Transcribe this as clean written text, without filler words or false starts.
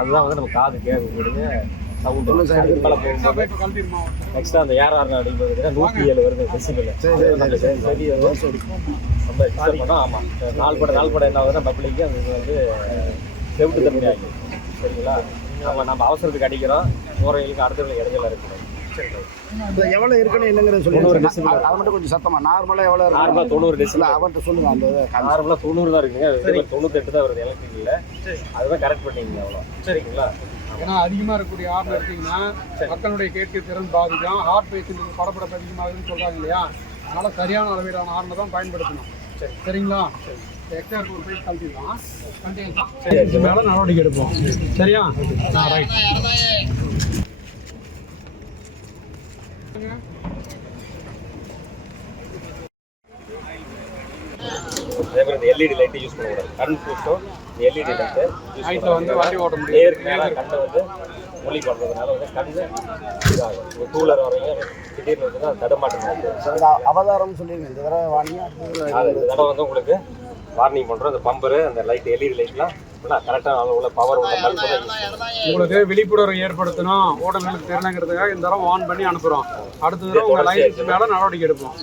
அதுதான் வந்து நம்ம காது கேட்கக்கூடிய சவுண்டு. நெக்ஸ்ட் அந்த ஏஆர் அப்படிங்கிறது 107 வருது டெசிபிள். சரி ரொம்ப எக்ஸ்ட்ரா பண்ணோம். ஆமாம், நாள் படம் என்ன ஆகுதுன்னா பப்ளிக்கு அந்த இது வந்து செவிட்டு தன்மை ஆகும். சரிங்களா? நம்ம அவசரத்துக்கு அடிக்கிறோம், போகிறவங்களுக்கு அடுத்தவங்களுக்கு இடைஞ்சல இருக்குது. எவ்வளோ இருக்குன்னு என்னங்கிறது சொல்லுங்க. அது மட்டும் கொஞ்சம் சத்தமா நார்மலாக எவ்வளோ இருக்கு? நார்மலாக 90 டெசிபிள். அவன்கிட்ட சொல்லுங்க. அந்த நார்மலாக 90 தான் இருக்குங்க. 98 தான் வருது எலக்ட்ரிக்கல்ல. அதுதான் கரெக்ட் பண்ணிங்க. அவ்வளோ சரிங்களா? ஏன்னா அதிகமாக இருக்கக்கூடிய ஹார்ன் எடுத்தீங்கன்னா மக்களுடைய கேட்க திறன் பாதிக்கும். ஹார்ட் பேஷண்ட் படப்படப்பு அதிகமாகுதுன்னு சொல்கிறாங்க இல்லையா? அதனால் சரியான அளவிலான ஹார்னை தான் பயன்படுத்தணும். சரிங்களா? எக்ஸ்ட்ரா ஒரு போய் கழட்டிடலாம். கழட்டி மேலே நடவடிக்கை எடுப்போம். சரியா? ரைட். அதே மாதிரி இந்த எல்இடி லைட்டு யூஸ் பண்ணக்கூடாது. கரண்ட் பூஸ்டும் எல்இடி லைட்டு நைட்டில் வந்து வண்டி ஓட்ட முடியாது. மேலே கண்ணை வந்து மொழி பண்ணுறதுனால வந்து கண்ணு இதாகும். ஒரு டூலர் வரையும் திடீர்னு வந்து அது தடுமாட்டம் அவதாரம் சொல்லிடுங்க. இந்த தடவை வாங்கினா இந்த தடவை வந்து உங்களுக்கு வார்னிங் பண்ணுறோம். அந்த பம்பரு அந்த லைட் எல்இடி லைட்லாம் கரெக்டாக உள்ள பவர் உள்ள பல்பு தான். உங்களுக்கு விழிப்புணர்வு ஏற்படுத்தணும், ஓடங்களுக்கு தெரியலங்கிறதுக்காக இந்த தடவை ஆன் பண்ணி அனுப்புகிறோம். அடுத்த தடவை உங்கள் லைசன்ஸ் மேலே நடவடிக்கை எடுப்போம்.